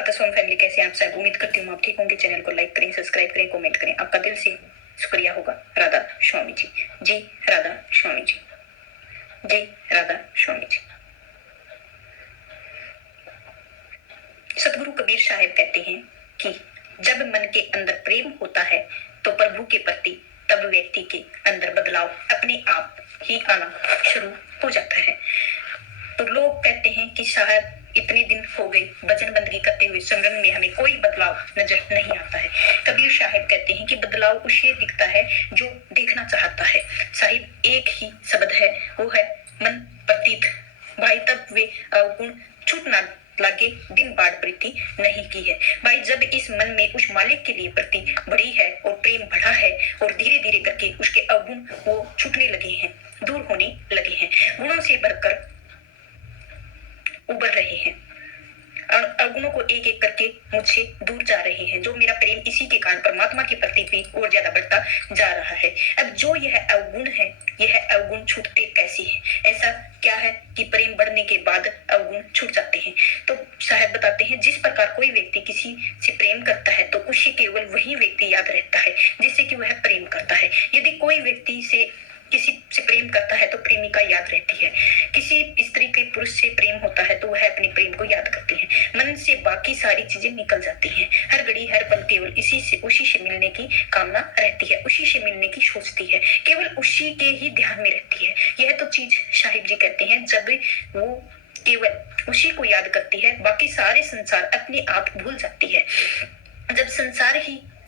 बात सोम फैमिली, कैसे आप सब? उम्मीद करती हूँ आप ठीक होंगे। चैनल को लाइक करें, सब्सक्राइब करें, कमेंट करें। आपका दिल से शुक्रिया होगा। राधा स्वामी जी, जी राधा स्वामी जी, जी राधा स्वामी जी। सतगुरु कबीर साहब कहते हैं कि जब मन के अंदर प्रेम होता है तो प्रभु के प्रति तब व्यक्ति के अंदर बदलाव अपने आप ही आना शुरू हो जाता है। तो लोग कहते हैं कि शायद इतने दिन हो गए भजन बंदगी करते हुए, सिमरन में हमें कोई बदलाव नजर नहीं आता है। कबीर साहब कहते हैं कि बदलाव उसे दिखता है जो देखना चाहता है। साहिब एक ही शब्द है, वो है मन प्रतीत। भाई तब वे अवगुण छूट ना लागे, दिन बाढ़ प्रीति नहीं की है। भाई जब इस मन में उस मालिक के लिए प्रति बढ़ी है और प्रेम बढ़ा है और धीरे धीरे करके उसके अवगुण वो छूटने लगे हैं, दूर होने लगे हैं, गुणों से भरकर उबर रहे हैं, अवगुणों को एक एक करके मुझसे दूर जा रहे हैं। जो मेरा प्रेम इसी के कारण परमात्मा के प्रति भी और ज्यादा बढ़ता जा रहा है। अब जो यह अवगुण है, यह अवगुण छूटते कैसे हैं? ऐसा क्या है कि प्रेम बढ़ने के बाद अवगुण छूट जाते हैं? तो साहब बताते हैं, जिस प्रकार कोई व्यक्ति किसी से प्रेम करता है तो उसे केवल वही व्यक्ति याद रहता है जिससे कि वह प्रेम करता है। यदि कोई व्यक्ति से किसी से प्रेम करता है तो प्रेमिका याद रहती है। किसी स्त्री के पुरुष से प्रेम होता है तो वह अपने प्रेम को याद करती है। मन से बाकी सारी चीजें निकल जाती हैं। हर घड़ी हर पल केवल उसी से मिलने की कामना रहती है, उसी से मिलने की सोचती है, केवल उसी के ही ध्यान में रहती है। यह तो चीज साहिब जी कहते हैं, जब वो केवल उसी को याद करती है, बाकी सारे संसार अपने आप भूल जाती है। जब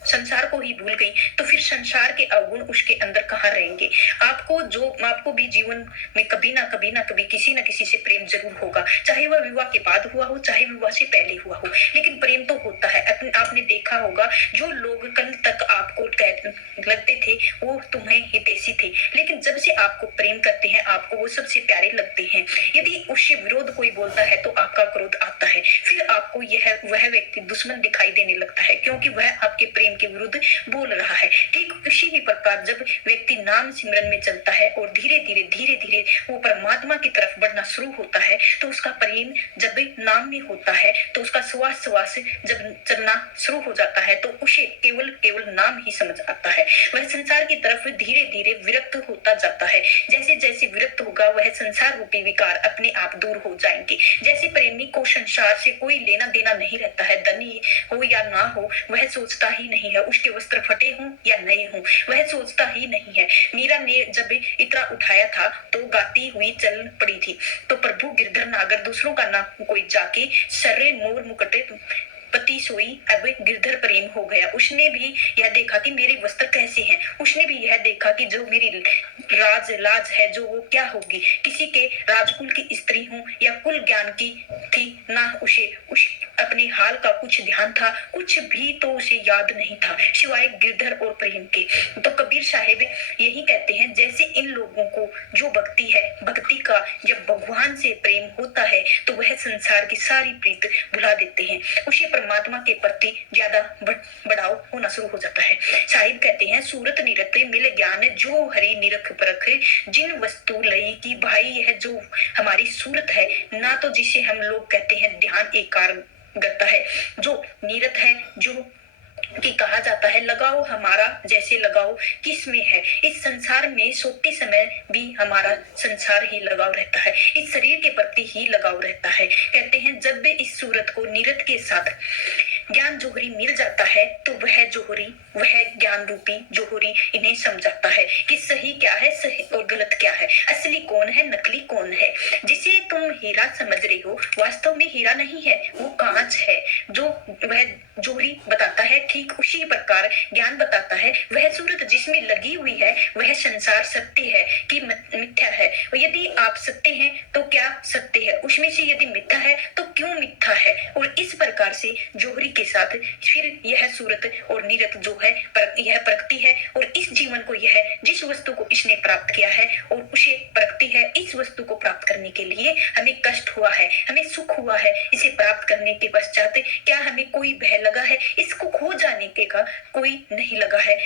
संसार को ही भूल गई तो फिर संसार के अवगुण उसके अंदर कहाँ रहेंगे? आपको भी जीवन में कभी ना कभी किसी न किसी से प्रेम जरूर होगा, चाहे वह विवाह के बाद हुआ हो, चाहे विवाह से पहले हुआ हो, लेकिन प्रेम तो होता है। आपने देखा होगा, जो लोग कल तक आपको लगते थे वो तुम्हें हितैषी थे, लेकिन जब से आपको प्रेम करते हैं आपको वो सबसे प्यारे लगते हैं। यदि उससे विरोध कोई बोलता है तो आपका क्रोध आता है, फिर आपको वह व्यक्ति दुश्मन दिखाई देने लगता है, क्योंकि वह आपके प्रेम के विरुद्ध बोल रहा है। ठीक उसी ही प्रकार जब व्यक्ति नाम सिमरन में चलता है और धीरे धीरे वो परमात्मा की तरफ बढ़ना शुरू होता है, तो उसका प्रेम जब नाम में होता है तो उसका श्वास जब चलना शुरू हो जाता है तो उसे केवल नाम ही समझ आता है। वह संसार की तरफ धीरे धीरे विरक्त होता जाता है। जैसे जैसे विरक्त होगा वह संसार रूपी विकार अपने आप दूर हो जाएंगे। जैसे प्रेमी को संसार से कोई लेना देना नहीं रहता है, धनी हो या ना हो वह सोचता ही नहीं है, उसके वस्त्र फटे हों या नए हों वह सोचता ही नहीं है। मीरा ने जब इतना उठाया था तो गाती हुई चल पड़ी थी, तो प्रभु गिरधर नागर दूसरों का ना कोई जाके सर्रे मोर मुकटे पति सोई, अब गिरधर प्रेम हो गया। उसने भी यह देखा कि मेरे वस्त्र कैसे हैं, उसने भी यह देखा कि जो मेरी लाज है जो वो क्या होगी। किसी के राजकुल की स्त्री हूँ या कुल ज्ञान की थी, ना उसे अपने हाल का कुछ ध्यान था, कुछ भी तो उसे याद नहीं था सिवाय गिरधर और प्रेम के। तो कबीर साहिब यही कहते हैं, जैसे इन लोगों को जो भक्ति है, भक्ति का जब भगवान से प्रेम होता है तो वह संसार की सारी प्रीत भुला देते हैं, उसे परमात्मा के प्रति ज्यादा बढ़ाव होना शुरू हो जाता है। साहिब कहते हैं, सूरत निरत मिल ज्ञान जो हरि निरख परख, जिन वस्तु लई की भाई यह जो हमारी सूरत है ना, तो जिसे हम लोग कहते हैं ध्यान एकाग्रता है, जो नीरत है, जो कि कहा जाता है लगाओ हमारा जैसे लगाओ किस में है। इस संसार में सोते समय भी हमारा संसार ही लगाव रहता है, इस शरीर के प्रति ही लगाव रहता है। कहते हैं जब भी इस सूरत को नीरत के साथ ज्ञान जोहरी मिल जाता है तो वह जोहरी, वह ज्ञान रूपी जोहरी इन्हें समझाता है कि सही क्या है, सही और गलत क्या है, असली कौन है, नकली कौन है। जिसे तुम हीरा समझ रहे हो वास्तव में हीरा नहीं है, वो कांच है, जो वह जोहरी बताता है। ठीक उसी प्रकार ज्ञान बताता है, वह सूरत जिसमें लगी हुई है वह संसार सत्य है कि मिथ्या है। यदि आप सत्य हैं तो क्या सत्य है, उसमें से यदि मिथ्या है तो क्यों मिथ्या है। और इस प्रकार से जोहरी के साथ फिर यह सूरत और नीरत जो है यह प्रगति है, और इस जीवन को यह जिस वस्तु को इसने प्राप्त किया है और उसे प्रगति है। इस वस्तु को प्राप्त करने के लिए हमें कष्ट हुआ है, हमें सुख हुआ है, इसे प्राप्त करने के पश्चात क्या हमें कोई भय लगा है? इसको खो जाने के का कोई नहीं लगा है।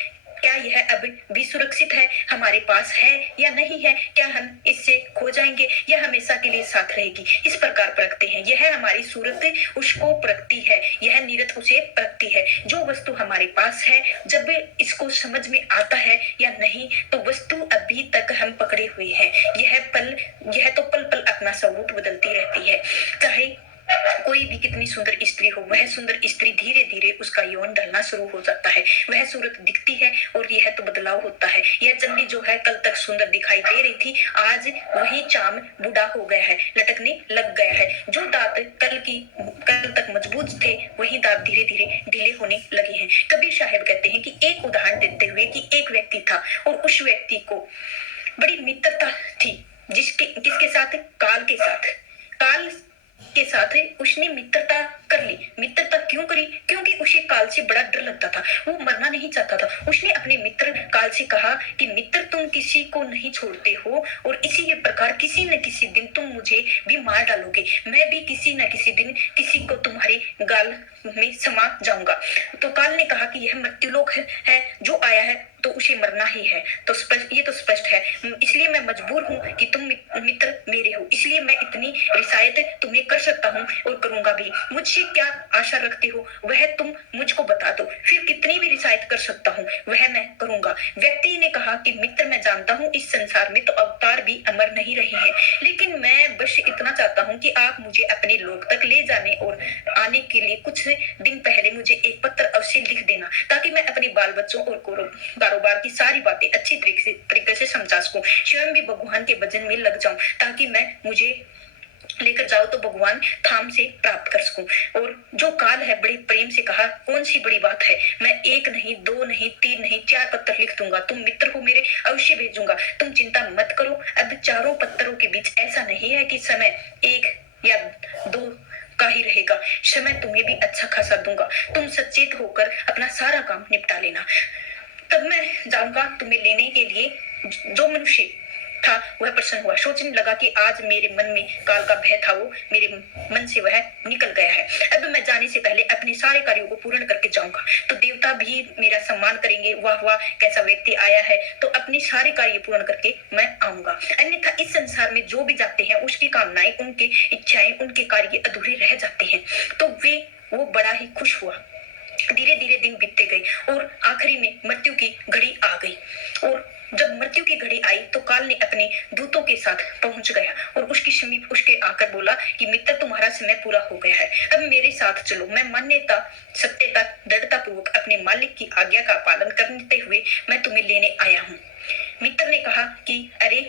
क्या यह अब भी सुरक्षित है, हमारे पास है या नहीं है, क्या हम इससे खो जाएंगे या हमेशा के लिए साथ रहेगी। इस प्रकार परखते हैं। यह हमारी सूरत उसको परखती है, यह नीरत उसे परखती है। जो वस्तु हमारे पास है, जब इसको समझ में आता है या नहीं, तो वस्तु अभी तक हम पकड़े हुए हैं। यह तो पल पल अपना स्वरूप बदलती रहती है। चाहे कोई भी कितनी सुंदर स्त्री हो, वह सुंदर स्त्री धीरे धीरे उसका यौन ढलना शुरू हो जाता है। वह सूरत दिखती है और यह तो बदलाव होता है। यह चंडी जो है कल तक सुंदर दिखाई दे रही थी, आज वही चाम बूढ़ा हो गया है, लटकने लग गया है। जो दांत कल तक मजबूत थे, वही दांत धीरे धीरे ढीले होने लगे हैं। कबीर साहब कहते हैं कि एक उदाहरण देते हुए कि एक व्यक्ति था और उस व्यक्ति को बड़ी मित्रता थी किसके साथ? काल के साथ उसने मित्रता कर ली। मित्रता क्यों करी? क्योंकि उसे काल से बड़ा डर लगता था, वो मरना नहीं चाहता था। उसने अपने मित्र काल से कहा कि मित्र, तुम किसी को नहीं छोड़ते हो और इसी प्रकार किसी न किसी दिन तुम मुझे भी मार डालोगे। मैं भी किसी न किसी दिन किसी को तुम्हारी गाल में समा जाऊंगा। तो काल ने कहा कि यह मृत्युलोक है, जो आया है तो उसे मरना ही है। तो ये तो स्पष्ट है, इसलिए मैं मजबूर हूँ कि तुम मित्र मेरे हो, इसलिए मैं इतनी रिसायत तुम्हें कर सकता हूँ और करूंगा भी। मुझसे क्या आशा रखते हो, वह तुम मुझको बता दो, फिर कितनी भी रिसायत कर सकता हूँ वह मैं करूंगा। व्यक्ति ने कहा कि मित्र, मैं जानता हूँ इस संसार में तो अवतार भी अमर नहीं रहे हैं, लेकिन मैं बस इतना चाहता हूँ कि आप मुझे अपने लोक तक ले जाने और आने के लिए कुछ दिन पहले मुझे एक पत्र अवश्य लिख देना, ताकि मैं अपने बाल बच्चों और कारोबार की सारी बातें अच्छी तरीके से समझा सकूं। स्वयं भी भगवान के भजन में लग जाऊं, ताकि मुझे लेकर जाओ तो भगवान धाम से प्राप्त कर सकूं। और जो काल है बड़े प्रेम से कहा, कौन सी बड़ी बात है, मैं 1 नहीं 2 नहीं 3 नहीं 4 पत्र लिख दूंगा। तुम मित्र हो मेरे, अवश्य भेजूंगा, तुम चिंता मत करो। अब 4 पत्रों के बीच ऐसा नहीं है कि समय 1 या 2 का ही रहेगा, समय तुम्हें भी अच्छा खासा दूंगा। तुम सचेत होकर अपना सारा काम निपटा लेना, तब मैं जाऊंगा तुम्हें लेने के लिए। जो मनुष्य था वह प्रसन्न हुआ, सोचने लगा कि आज मेरे मन में काल का भय था, वो मेरे मन से वह निकल गया है। अब मैं जाने से पहले अपने सारे कार्यों को पूर्ण करके जाऊंगा, तो देवता भी मेरा सम्मान करेंगे। वाह वाह, कैसा व्यक्ति आया है, तो अपने सारे कार्य पूर्ण करके मैं आऊंगा। अन्यथा इस संसार में जो भी जाते हैं, उसकी कामनाएं, उनकी इच्छाएं, उनके कार्य अधूरे रह जाते हैं। तो वो बड़ा ही खुश हुआ। धीरे धीरे दिन बीतते गए और आखिरी में मृत्यु की घड़ी आ गई। और जब मृत्यु की घड़ी आई तो काल ने अपने दूतों के साथ पहुंच गया और उसके समीप उसके आकर बोला कि मित्र, तुम्हारा समय पूरा हो गया है, अब मेरे साथ चलो। मैं मान्यता, सत्यता, दृढ़ता पूर्वक अपने मालिक की आज्ञा का पालन करते हुए मैं तुम्हें लेने आया हूँ। मित्र ने कहा कि अरे,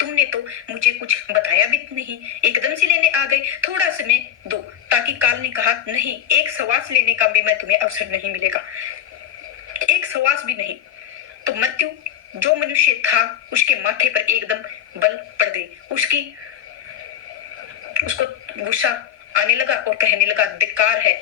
तुमने तो मुझे कुछ बताया भी नहीं, एकदम से लेने आ गए, थोड़ा समय दो। ताकि काल ने कहा, नहीं, एक श्वास लेने का भी मैं तुम्हें अवसर नहीं मिलेगा, एक श्वास भी नहीं। तो मृत्यु, जो मनुष्य था, उसके माथे पर एकदम बल पड़ गई। उसको गुस्सा आने लगा और कहने लगा, धिक्कार है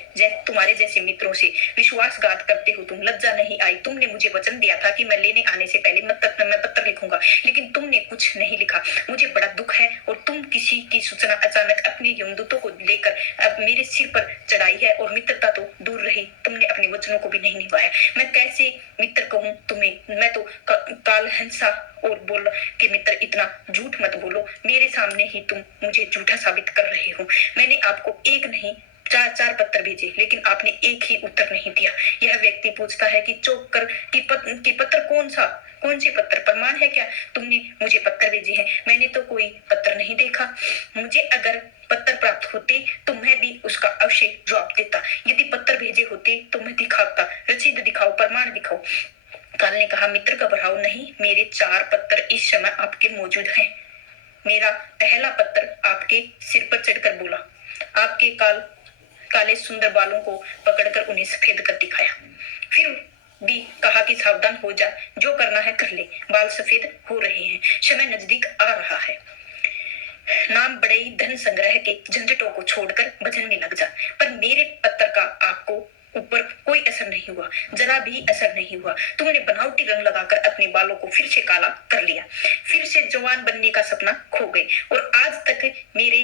तुम्हारे जैसे मित्रों से, विश्वासघात करते हो तुम, लज्जा नहीं आई। तुमने मुझे वचन दिया था कि मैं लेने आने से पहले मैं पत्र लिखूंगा, लेकिन तुमने कुछ नहीं लिखा। मुझे बड़ा दुख है और तुम किसी की सूचना अचानक अपने यमदूतों को लेकर अब मेरे सिर पर चढ़ाई है और मित्रता तो दूर रही, तुमने अपने वचनों को भी नहीं निभाया। मैं कैसे मित्र कहूं तुम्हें, मैं तो काल हंसा और बोल कि मित्र, इतना झूठ मत बोलो, मेरे सामने ही तुम मुझे झूठा साबित कर रहे हो। मैंने आपको 1 नहीं 4 पत्र भेजे, लेकिन आपने एक ही उत्तर नहीं दिया। यह व्यक्ति पूछता है कि चौंक कर कि पत्र कौन से पत्र, प्रमाण है क्या तुमने मुझे पत्र भेजे हैं? मैंने तो कोई पत्र नहीं देखा। मुझे अगर पत्र प्राप्त होते तो मैं भी उसका अवश्य जवाब देता। यदि पत्र भेजे होते तो मैं दिखाता, रसीद दिखाओ, प्रमाण दिखाओ। काल ने कहा, मित्र घबराओ नहीं, मेरे 4 पत्र इस समय आपके मौजूद हैं। मेरा पहला पत्र आपके सिर पर चढ़कर बोला, आपके काले सुंदर बालों को पकड़कर उन्हें सफेद कर दिखाया। फिर भी कहा कि सावधान हो जा, जो करना है कर ले, बाल सफेद हो रहे हैं, समय नजदीक आ रहा है। नाम बढ़ई, धन संग्रह के झंझटों को छोड़कर भजन में लग जा। पर मेरे पत्र का आपको ऊपर कोई असर नहीं हुआ, जरा भी असर नहीं हुआ। तुमने बनावटी रंग लगाकर अपने बालों को फिर से काला कर लिया, फिर से जवान बनने का सपना खो गए, और आज तक मेरे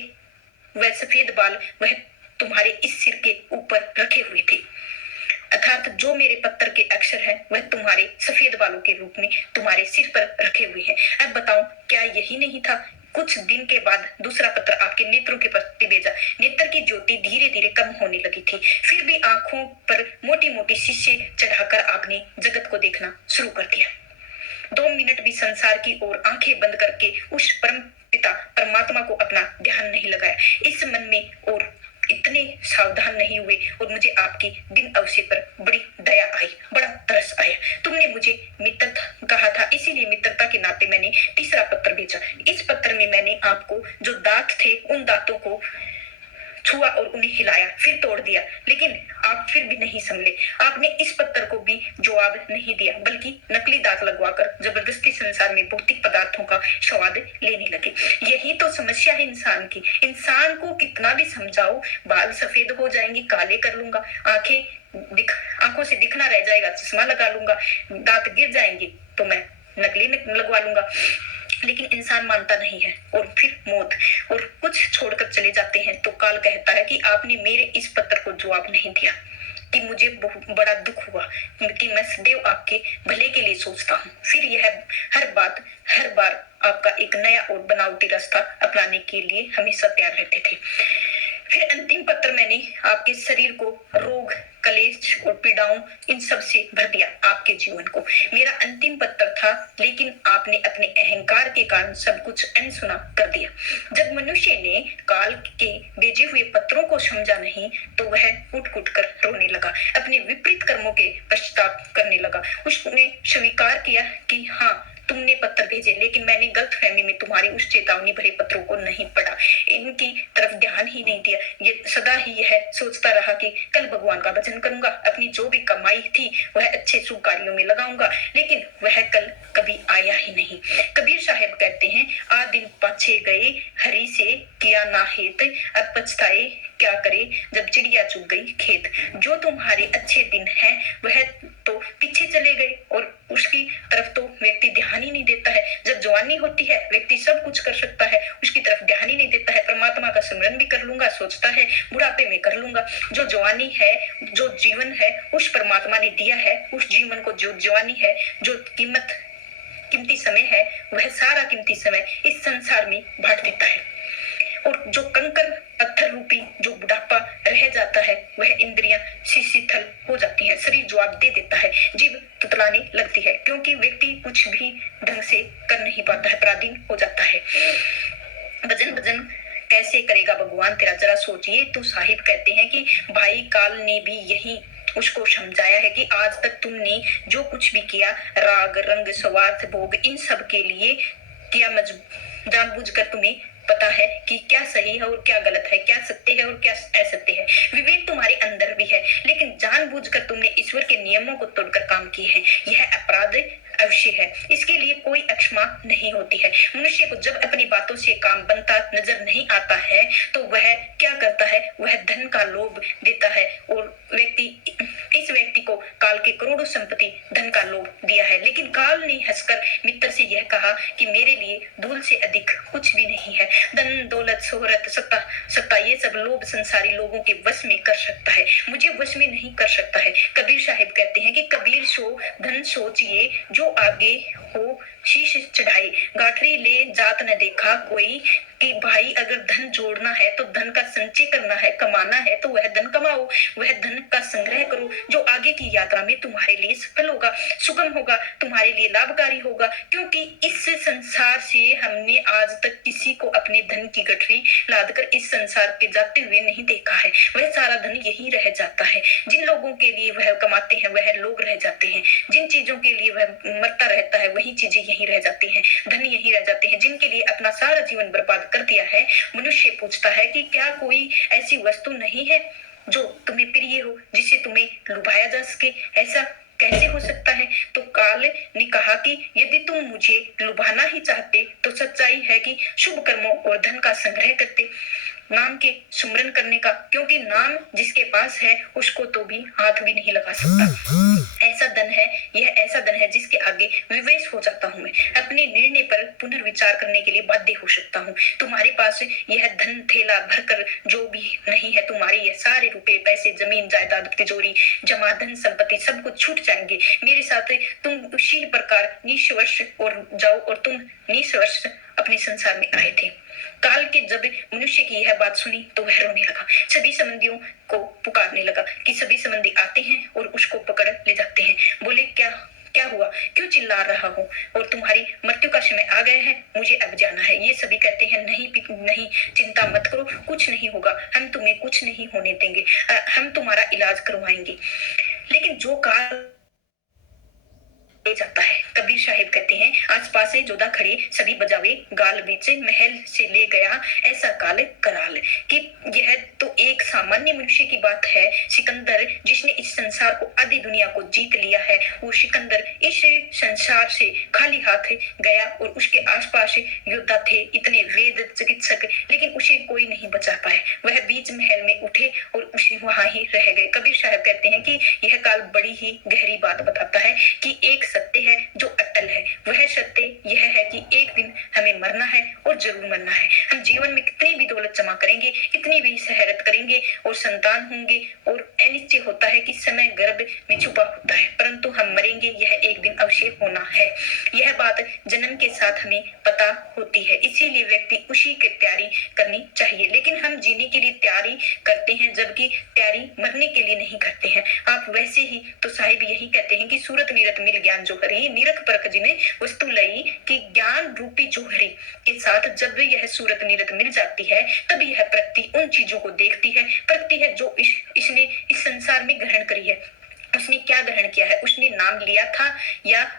वह सफेद बाल वह तुम्हारे इस सिर के ऊपर रखे हुए थे। अर्थात जो मेरे पत्थर के अक्षर हैं वह तुम्हारे सफेद बालों के रूप में तुम्हारे सिर पर रखे हुए हैं। अब बताओ, क्या यही नहीं था? कुछ दिन के बाद दूसरा पत्र आपके नेत्रों के प्रति भेजा। नेत्र की ज्योति धीरे धीरे कम होने लगी थी, फिर भी आंखों पर मोटी मोटी शीशे चढ़ाकर आपने जगत को देखना शुरू कर दिया। 2 मिनट भी संसार की ओर आंखें बंद करके उस परम पिता परमात्मा को अपना ध्यान नहीं लगाया। इस मन में और इतने सावधान नहीं हुए और मुझे आपकी दिन अवश्य पर बड़ी दया आई, बड़ा तरस आया। तुमने मुझे मित्र कहा था, इसीलिए मित्रता के नाते मैंने तीसरा पत्र भेजा। इस पत्र में मैंने आपको जो दांत थे उन दांतों को छुआ और उन्हें हिलाया, फिर तोड़ दिया, लेकिन आप फिर भी नहीं संभले। आपने इस पत्थर को भी जवाब नहीं दिया, बल्कि नकली दांत लगवाकर जबरदस्ती संसार में भौतिक पदार्थों का स्वाद लेने लगे। यही तो समस्या है इंसान की। इंसान को कितना भी समझाओ, बाल सफेद हो जाएंगे, काले कर लूंगा, आंखों से दिखना रह जाएगा, चश्मा लगा लूंगा, दांत गिर जाएंगे तो मैं नकली लगवा लूंगा, लेकिन इंसान मानता नहीं है और फिर मौत और कुछ छोड़कर चले जाते हैं। तो काल कहता है कि आपने मेरे इस पत्र को जवाब नहीं दिया, कि मुझे बहुत बड़ा दुख हुआ, कि मैं सदैव आपके भले के लिए सोचता हूँ। फिर यह हर बार आपका एक नया और बनावटी रास्ता अपनाने के लिए हमेशा तैयार रहते थे। फिर अंतिम पत्र मैंने आपके शरीर को रोग, कलेश और पीड़ाओं इन सब से भर दिया। आपके जीवन को मेरा अंतिम पत्र था, लेकिन आपने अपने अहंकार के कारण सब कुछ अनसुना कर दिया। जब मनुष्य ने काल के भेजे हुए पत्रों को समझा नहीं तो वह उठ कर रोने लगा, अपने विपरीत कर्मों के पश्चाताप करने लगा। उसने स्वीकार किया कि हाँ, तुमने पत्र भेजे, लेकिन मैंने गलतफहमी में तुम्हारी उस चेतावनी भरे पत्रों को नहीं पढ़ा, इनकी तरफ ध्यान ही नहीं दिया। ये सदा ही यह सोचता रहा कि कल भगवान का भजन करूंगा, अपनी जो भी कमाई थी वह अच्छे शुभ कार्यों में लगाऊंगा, लेकिन वह कल कभी आया ही नहीं। कबीर साहब कहते हैं, आ दिन पाछे गए हरी से किया ना हेत, अब पछताए क्या करे जब चिड़िया चुग गई खेत। जो तुम्हारे अच्छे दिन हैं वह तो पीछे चले गए और उसकी तरफ तो व्यक्ति ध्यान ही नहीं देता है। जब जवानी होती है व्यक्ति सब कुछ कर सकता है, उसकी तरफ ध्यान ही नहीं देता है। परमात्मा का सिमरन भी कर लूंगा सोचता है, बुढ़ापे में कर लूंगा। जो जवानी है, जो जीवन है, उस परमात्मा ने दिया है, उस जीवन को, जो जवानी है, जो कीमती समय है, वह सारा कीमती समय इस संसार में बांट देता है। और जो कंकर पत्थर रूपी जो बुढ़ापा रह जाता है, वह इंद्रियां शिथिल हो जाती हैं, शरीर जवाब दे देता है, जीभ तुतलाने लगती है, क्योंकि व्यक्ति कुछ भी ढंग से कर नहीं पाता है, पराधीन हो जाता है। भजन कैसे करेगा भगवान तेरा, जरा सोचिए। तो साहिब कहते हैं कि भाई काल ने भी यही उसको समझाया है कि आज तक तुमने जो कुछ भी किया, राग रंग स्वार्थ भोग, इन सब के लिए किया, जानबूझकर तुम्हें पता है कि क्या सही है और क्या गलत है, क्या सत्य है और क्या असत्य है। विवेक तुम्हारे अंदर भी है, लेकिन जानबूझकर तुमने ईश्वर के नियमों को तोड़कर काम किए हैं। यह अपराध अवश्य है, इसके लिए कोई क्षमा नहीं होती है। मनुष्य को जब अपनी बातों से काम बनता नजर नहीं आता है तो वह क्या करता है, वह धन का लोभ देता है और इस व्यक्ति को काल के करोड़ों संपत्ति धन का लोभ दिया है, लेकिन काल ने हंसकर मित्र से यह कहा कि मेरे लिए धूल से अधिक कुछ भी नहीं है। धन दौलत शोहरत सत्ता ये सब लोभ संसारी लोगों के वश में कर सकता है, मुझे वश में नहीं कर सकता है। कबीर साहिब कहते हैं कि कबीर सो धन सोचिए जो आगे हो शीश चढ़ाए, गाठरी ले जात न देखा कोई, कि भाई अगर धन जोड़ना है तो धन का संचय करना है, कमाना है तो वह धन कमाओ, वह धन का संग्रह करो जो आगे की यात्रा में तुम्हारे लिए सफल होगा, सुगम होगा, तुम्हारे लिए लाभकारी होगा। क्योंकि इस संसार से हमने आज तक किसी को अपने धन की गठरी लादकर इस संसार के जाते हुए नहीं देखा है, वह सारा धन यही रह जाता है। जिन लोगों के लिए वह कमाते हैं वह लोग रह जाते हैं, जिन चीजों के लिए वह मरता रहता है वही चीजें यही रह जाती हैं, धन यही रह जाते हैं। जिनके लिए अपना सारा जीवन बर्बाद कर दिया है, मनुष्य पूछता है कि क्या कोई ऐसी वस्तु नहीं है जो तुम्हें प्रिय हो, जिसे तुम्हें लुभाया जा सके, ऐसा कैसे हो सकता है? तो काल ने कहा कि यदि तुम मुझे लुभाना ही चाहते तो सच्चाई है कि शुभ कर्मों और धन का संग्रह करते, नाम के सुमरन करने का, क्योंकि नाम जिसके पास है उसको तो भी हाथ भी नहीं लगा सकता। ऐसा धन है, यह ऐसा धन है जिसके आगे विवश हो जाता हूँ मैं। अपने निर्णय पर पर पुनर्विचार करने के लिए बाध्य हो सकता हूँ। तुम्हारे पास यह धन थैला भरकर जो भी नहीं है, तुम्हारे यह सारे रुपए पैसे जमीन जायदाद तिजोरी जमा धन संपत्ति सब कुछ छूट जाएंगे। मेरे साथ तुम उसी प्रकार निष्वर्ष और जाओ और तुम निष्वर्ष अपने संसार में आए थे। काल के जब मनुष्य की यह बात सुनी तो वह रोने लगा, सभी संबंधियों को पुकारने लगा कि सभी संबंधी आते हैं और उसको पकड़ ले जाते हैं। बोले क्या क्या हुआ, क्यों चिल्ला रहा हो, और तुम्हारी मृत्यु का समय आ गया है, मुझे अब जाना है। ये सभी कहते हैं नहीं नहीं, चिंता मत करो, कुछ नहीं होगा, हम तुम्हें कुछ नहीं होने देंगे, हम तुम्हारा इलाज करवाएंगे। लेकिन जो काल ले जाता है, कबीर साहिब कहते हैं आसपास से जोधा खड़े सभी बजावे गाल बीच महल से ले गया ऐसा काल कराल। कि यह तो एक सामान्य मनुष्य की बात है। सिकंदर जिसने इस संसार को आधी दुनिया को जीत लिया है, वो सिकंदर इस संसार से खाली हाथ गया और उसके आसपास योद्धा थे, इतने वेद चिकित्सक, लेकिन उसे कोई नहीं बचा पाए। वह बीच महल में उठे और उसे वहां ही रह गए। कबीर साहब कहते हैं कि यह काल बड़ी ही गहरी बात बताता है कि एक सत्य है जो अटल है। वह सत्य यह है कि एक दिन हमें मरना है और जरूर मरना है। हम जीवन में कितनी भी दौलत जमा करेंगे, कितनी भी शहरत करेंगे और संतान होंगे, और अनिश्चय होता है कि समय गर्भ में छुपा होता है, परंतु हम मरेंगे, यह एक दिन अवश्य होना है। यह बात जन्म के साथ हमें पता होती है, इसीलिए व्यक्ति उसी की तैयारी करनी चाहिए। लेकिन हम जीने के लिए तैयारी करते हैं, जबकि तैयारी मरने के लिए नहीं करते हैं। आप वैसे ही तो साहिब यही कहते हैं कि सूरत नीरत मिल ज्ञान जोहरी, निरख परख जिन्हें वस्तु लई, कि ज्ञान रूपी जोहरी के साथ जब यह सूरत नीरत मिल जाती है, तब यह प्रकृति उन चीजों को देखती है, प्रकृति है जो इसने इस संसार में ग्रहण करी है। उसने क्या ग्रहण किया है? उसने नाम लिया था या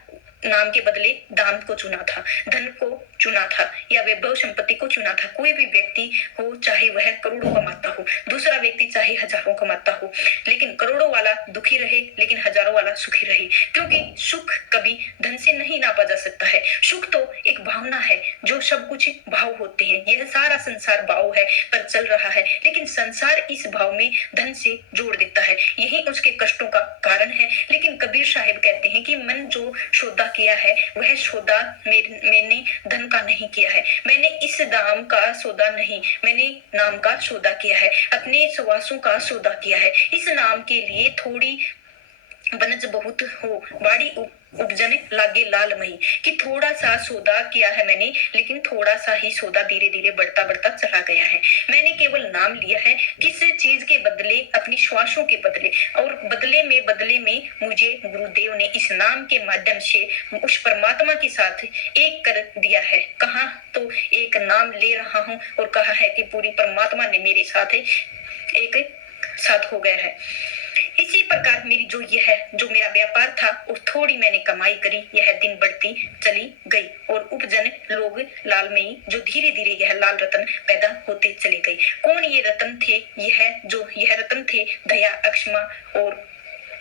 नाम के बदले दान को चुना था, धन को चुना था या वैभव संपत्ति को चुना था। कोई भी व्यक्ति हो, चाहे वह करोड़ों कमाता हो, दूसरा व्यक्ति चाहे हजारों कमाता हो, लेकिन करोड़ों वाला दुखी रहे, लेकिन हजारों वाला सुखी रहे, क्योंकि सुख कभी धन से नहीं नापा जा सकता है। सुख तो एक भावना है, जो सब कुछ भाव होते हैं। यह सारा संसार भाव है पर चल रहा है, लेकिन संसार इस भाव में धन से जोड़ देता है, यही उसके कष्टों का कारण है। लेकिन कबीर साहिब कहते हैं कि मन जो सौदा किया है, वह सौदा मैंने धन का नहीं किया है, मैंने इस दाम का सौदा नहीं, मैंने नाम का सौदा किया है, अपने सुवासों का सौदा किया है। इस नाम के लिए थोड़ी बनज बहुत हो, बाड़ी उपजने लागे लालमयी, कि थोड़ा सा सौदा किया है मैंने, लेकिन थोड़ा सा ही सौदा धीरे धीरे बढ़ता बढ़ता चला गया है। मैंने केवल नाम लिया है, किस चीज के बदले? अपनी श्वासों के बदले, और बदले में मुझे गुरुदेव ने इस नाम के माध्यम से उस परमात्मा के साथ एक कर दिया है। कहा तो एक नाम ले रहा हूँ, और कहा है कि पूरी परमात्मा ने मेरे साथ एक साथ हो गया है। इसी प्रकार मेरी जो मेरा व्यापार था, और थोड़ी मैंने कमाई करी, यह दिन बढ़ती चली गई, और उपजन लोग लालमयी, जो धीरे धीरे यह लाल रतन पैदा होते चले गए। कौन ये रतन थे? यह रतन थे दया, अक्षमा और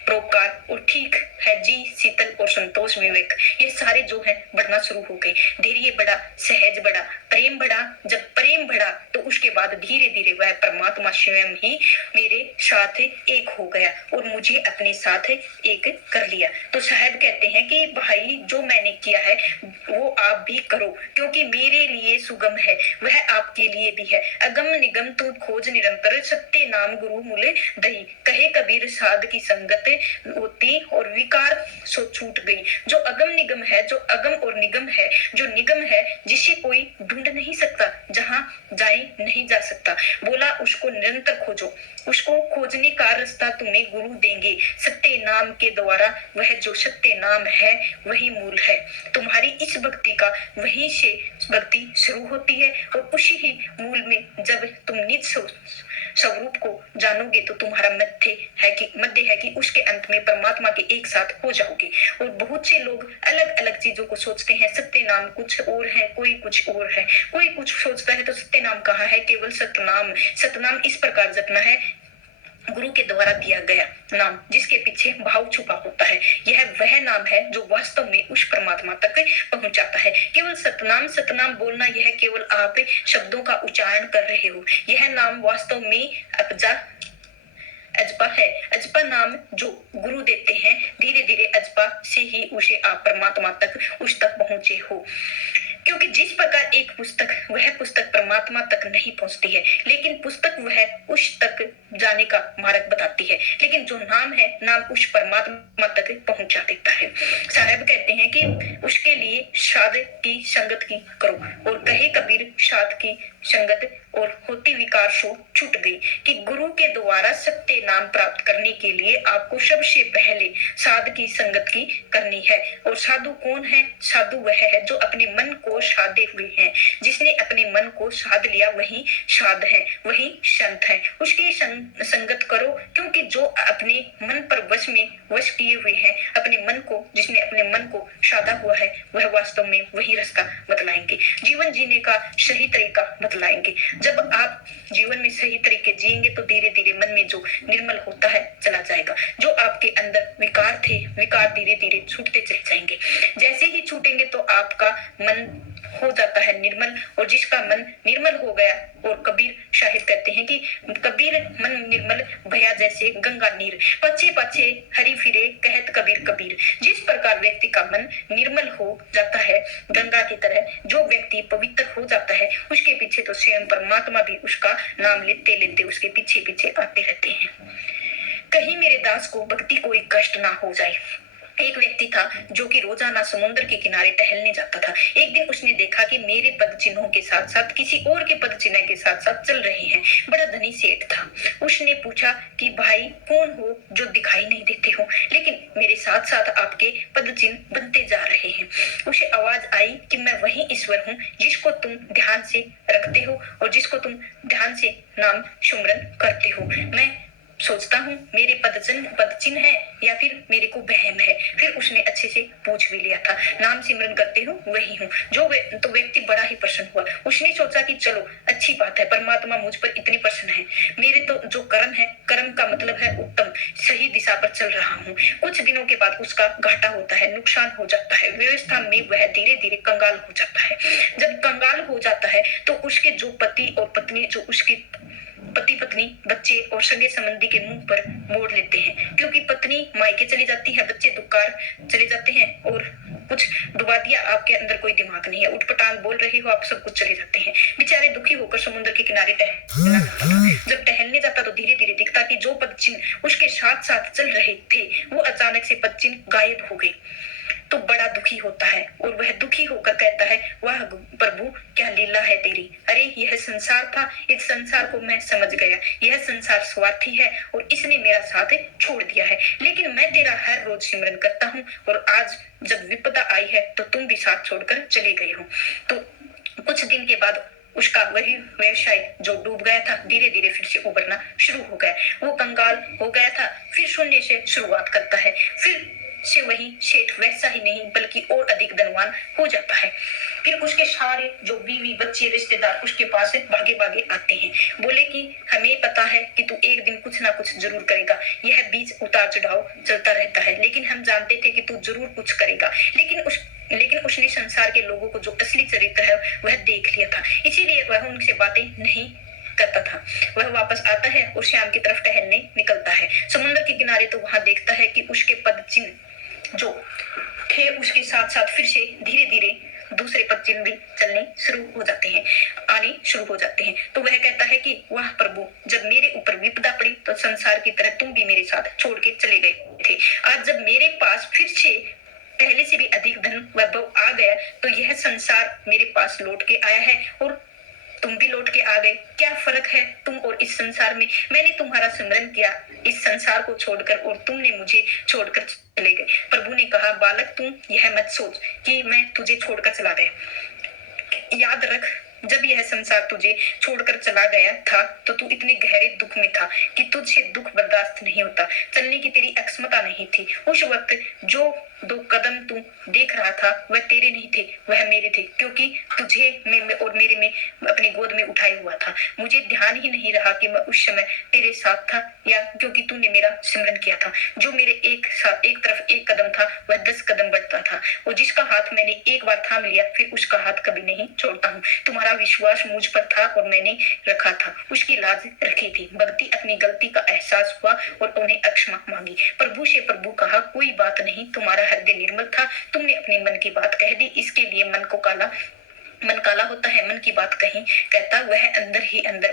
परोपकार, और ठीक है जी शीतल और संतोष, विवेक। ये सारे जो है बढ़ना शुरू हो गए। धैर्य बढ़ा, सहज बढ़ा, प्रेम बढ़ा। जब प्रेम बढ़ा तो उसके बाद धीरे धीरे वह परमात्मा स्वयं ही मेरे साथ एक हो गया और मुझे अपने साथ एक कर लिया। तो साहब कहते हैं कि भाई जो मैंने किया है वो आप भी करो, क्योंकि मेरे लिए सुगम है, वह आपके लिए भी है। अगम निगम तू खोज निरंतर, सत्य नाम गुरु मूल दही। कहे कबीर साध की संगत होती और विकार सो छूट गई। जो अगम निगम है, जो अगम और निगम है, जो निगम है जिसे कोई ढूंढ नहीं सकता, जहां जाए नहीं जा सकता, बोला उसको निरंतर खोजो, उसको खोजने का रास्ता तुम्हें गुरु देंगे सत्य नाम के द्वारा। वह जो सत्य नाम है वही मूल है। तुम्हारी इस भक्ति का वहीं से भक्ति शुरू होती है, और उसी ही मूल में जब तुम निज स्वरूप को जानोगे तो तुम्हारा मध्य है कि उसके अंत में परमात्मा के एक साथ हो जाओगे। और बहुत से लोग अलग अलग चीजों को सोचते हैं, सत्य नाम कुछ और है, कोई कुछ और है, कोई कुछ सोचता है। तो सत्य नाम कहाँ है? केवल सतनाम। सतनाम इस प्रकार जपना है, गुरु के द्वारा दिया गया नाम, जिसके पीछे भाव छुपा होता है। यह वह नाम है जो वास्तव में उस परमात्मा तक पहुंचाता है। केवल सतनाम सतनाम बोलना, यह केवल आप शब्दों का उच्चारण कर रहे हो। यह नाम वास्तव में अजपा है। अजपा नाम जो गुरु देते हैं, धीरे धीरे अजपा से ही उसे आप परमात्मा तक उस तक पहुंचे हो। क्योंकि जिस प्रकार एक पुस्तक, वह पुस्तक परमात्मा तक नहीं पहुंचती है, लेकिन पुस्तक वह उस तक जाने का मार्ग बताती है, लेकिन जो नाम है, नाम उस परमात्मा तक पहुंचा देता है। साहब कहते हैं कि उसके लिए साध की संगत की करो, और कहे कबीर साध की संगत और होती विकार सो छूट गई, कि गुरु के द्वारा सत्य नाम प्राप्त करने के लिए आपको सबसे पहले साध की संगत की करनी है। और साधु कौन है? साधु वह है जो अपने मन को साधे हुए है। जिसने अपने मन को साध लिया वही साध है, वही संत है। उसकी संगत करो, क्योंकि जो अपने मन पर वश किए हुए हैं, अपने मन को, जिसने अपने मन को साधा हुआ है, वह वास्तव में वही रास्ता बतलाएंगे, जीवन जीने का सही तरीका बतलाएंगे। जब आप जीवन में सही तरीके जिएंगे तो धीरे धीरे मन में जो निर्मल होता है चला जाएगा। जो आपके अंदर विकार थे, विकार धीरे धीरे छूटते चले जाएंगे। जैसे ही छूटेंगे तो आपका मन हो जाता है निर्मल, और जिसका मन निर्मल हो गया, और कबीर साहिब कहते हैं कि कबीर मन निर्मल भया जैसे गंगा नीर, पछे पछे हरि फिरे कहत कबीर कबीर। जिस प्रकार व्यक्ति का मन निर्मल हो जाता है गंगा की तरह, जो व्यक्ति पवित्र हो जाता है, उसके पीछे तो स्वयं परमात्मा भी उसका नाम लेते लेते उसके पीछे पीछे आते रहते हैं। कहीं मेरे दास को भक्ति कोई कष्ट ना हो जाए। एक व्यक्ति था जो कि रोजाना समुद्र के किनारे टहलने जाता था। एक दिन उसने देखा कि मेरे पद चिन्हों के साथ साथ किसी और के पद चिन्ह के साथ साथ चल रहे हैं। बड़ा धनी सेठ था। उसने पूछा कि भाई कौन हो जो दिखाई नहीं देते हो, लेकिन मेरे साथ साथ आपके पद चिन्ह बनते जा रहे हैं। उसे आवाज आई कि मैं वही ईश्वर हूँ जिसको तुम ध्यान से रखते हो और जिसको तुम ध्यान से नाम सुमरन करते हो। मैं सोचता हूँ मेरे पद चिन्ह है या फिर मेरे को वहम है। फिर उसने अच्छे से पूछ भी लिया था, नाम सिमरन करते हो वही हूँ। तो व्यक्ति बड़ा ही प्रसन्न हुआ। उसने सोचा कि चलो अच्छी बात है, परमात्मा मुझ पर इतनी प्रसन्न है। मेरे तो जो कर्म है, कर्म का मतलब है उत्तम, सही दिशा पर चल रहा हूँ। कुछ दिनों के बाद उसका घाटा होता है, नुकसान हो जाता है। व्यवस्था में वह धीरे धीरे कंगाल हो जाता है। जब कंगाल हो जाता है तो उसके जो पति और पत्नी, जो उसकी पति पत्नी, बच्चे और सगे संबंधी के मुंह पर मोड़ लेते हैं, क्योंकि पत्नी मायके चली जाती है, बच्चे दुकान चले जाते हैं, और कुछ डुबा दिया, आपके अंदर कोई दिमाग नहीं है, उठपटांग बोल रही हो आप, सब कुछ चले जाते हैं। बेचारे दुखी होकर समुद्र के किनारे टहलना जाता था। जब टहलने जाता तो धीरे धीरे दिखता कि जो पद चिन्ह उसके साथ साथ चल रहे थे, वो अचानक से पद चिन्ह गायब हो गए। तो बड़ा दुखी होता है, और वह दुखी होकर कहता है, वाह प्रभु क्या लीला है तेरी। अरे यह संसार था, इस संसार को मैं समझ गया, यह संसार स्वार्थी है और इसने मेरा साथ छोड़ दिया है, लेकिन मैं तेरा हर रोज सिमरन करता हूँ, और आज जब विपदा आई है तो तुम भी साथ छोड़कर चले गए हो। तो कुछ दिन के बाद उसका वही व्यवसाय जो डूब गया था धीरे धीरे फिर से उभरना शुरू हो गया। वो कंगाल हो गया था, फिर शून्य से शुरुआत करता है, फिर से वही सेठ वैसा ही नहीं बल्कि और अधिक धनवान हो जाता है। फिर उसके सारे जो बीवी बच्चे रिश्तेदार उसके पास भागे भागे आते हैं, बोले कि हमें पता है कि तू एक दिन कुछ ना कुछ जरूर करेगा, यह बीच उतार चढ़ाव चलता रहता है, लेकिन हम जानते थे कि तू जरूर कुछ करेगा। लेकिन उसने संसार के लोगों को जो असली चरित्र है वह देख लिया था, इसीलिए वह उनसे बातें नहीं करता था। वह वापस आता है और शाम की तरफ टहलने निकलता है। समुद्र के किनारे तो वहां देखता है कि उसके पद चिन्ह जो थे उसके साथ साथ फिर से धीरे धीरे दूसरे पद चिन्ह भी चलने शुरू हो जाते हैं, आने शुरू हो जाते हैं। तो वह कहता है कि वाह प्रभु, जब मेरे ऊपर विपदा पड़ी तो संसार की तरह तुम भी मेरे साथ छोड़ के चले गए थे। आज जब मेरे पास फिर से पहले से भी अधिक धन वैभव आ गया तो यह संसार मेरे पास लौट के आया है और तुम भी लौट के आ गए। क्या फर्क है तुम और इस संसार में? मैंने तुम्हारा सिमरन किया इस संसार को छोड़कर और तुमने मुझे छोड़कर चले गए। प्रभु ने कहा, बालक तुम यह मत सोच कि मैं तुझे छोड़कर चला गया। याद रख, जब यह संसार तुझे छोड़कर चला गया था तो तू इतने गहरे दुख में था कि तुझसे दुख बर्दाश्त नहीं होता, चलने की तेरी अक्षमता नहीं थी। उस वक्त जो 2 कदम तू देख रहा था वह तेरे नहीं थे, वह मेरे थे, क्योंकि तुझे में और मेरे में अपनी गोद में उठाए हुआ था। मुझे ध्यान ही नहीं रहा कि मैं उस समय तेरे साथ था, या क्योंकि तूने मेरा सिमरन किया था। जो मेरे एक तरफ 1 कदम था वह 10 कदम बढ़ता था, और जिसका हाथ मैंने एक बार थाम लिया फिर उसका हाथ कभी नहीं छोड़ता हूँ। तुम्हारा विश्वास मुझ पर था और मैंने रखा था, उसकी लाज रखी थी। भक्ति अपनी गलती का एहसास हुआ और उन्हें क्षमा मांगी। प्रभु से प्रभु कहा, कोई बात नहीं, तुम्हारा हृदय निर्मल था, तुमने अपने मन की बात कह दी, इसके लिए मन को काला मन काला होता है, मन की बात कहीं कहता, वह अंदर ही अंदर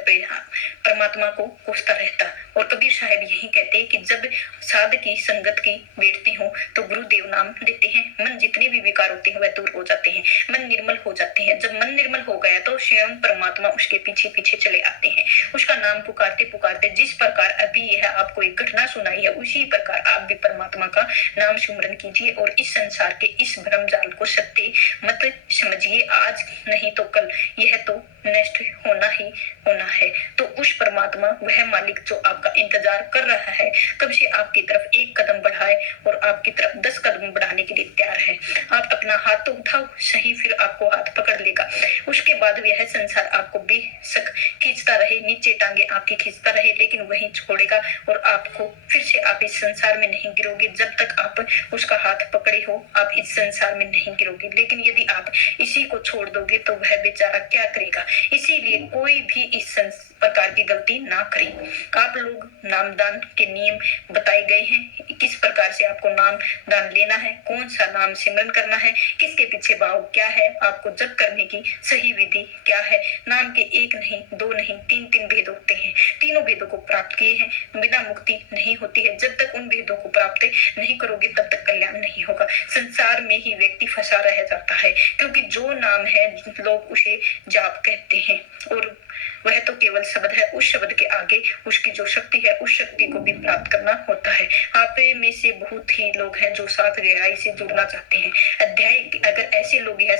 परमात्मा को कोसता रहता। और कबीर साहब यही कहते हैं कि जब साध की संगत की बैठते हो तो गुरुदेव नाम देते हैं, मन जितने भी विकार होते हैं वह दूर हो जाते हैं, मन निर्मल हो जाते हैं। जब मन निर्मल हो गया तो स्वयं परमात्मा उसके पीछे पीछे चले आते हैं। उसका नाम पुकारते पुकारते जिस प्रकार अभी यह आपको एक घटना सुनाई है, उसी प्रकार आप भी परमात्मा का नाम सुमरन कीजिए और इस संसार के इस भ्रम जाल को सत्य मत समझिए। आज नहीं तो कल यह तो नष्ट होना ही होना है। तो उस परमात्मा, वह मालिक जो आपका इंतजार कर रहा है, कब से आपकी तरफ एक कदम बढ़ाए और आपकी तरफ 10 कदम बढ़ाने के लिए तैयार है। आप अपना हाथ तो उठाओ सही, फिर आपको हाथ पकड़ लेगा। उसके बाद यह संसार आपको बेशक खींचता रहे, नीचे टांगे आपकी खींचता रहे, लेकिन वही छोड़ेगा और आपको फिर से आप इस संसार में नहीं गिरोगे। जब तक आप उसका हाथ पकड़े हो आप इस संसार में नहीं गिरोगे। लेकिन यदि आप इसी को छोड़ दोगे तो वह बेचारा क्या करेगा। इसीलिए कोई भी इस प्रकार की गलती ना करें। आप लोग नामदान के नियम बताए गए हैं, किस प्रकार से आपको नाम दान लेना है, कौन सा नाम सिमरन करना है, किसके पीछे भाव क्या है, आपको जप करने की सही विधि क्या है। नाम के एक नहीं, दो नहीं, तीन भेद होते हैं। तीनों भेदों को प्राप्त किए हैं बिना मुक्ति नहीं होती है। जब तक उन भेदों को प्राप्त नहीं करोगे तब तक कल्याण नहीं होगा। संसार में ही व्यक्ति फंसा रह जाता है, क्योंकि जो नाम है लोग उसे जाप कहते हैं और वह तो केवल शब्द है। उस शब्द के आगे उसकी जो शक्ति है, उस शक्ति को भी प्राप्त करना होता है। आप में से बहुत ही लोग हैं जो साथ गहराई से जुड़ना चाहते हैं। अध्याय अगर ऐसे लोग हैं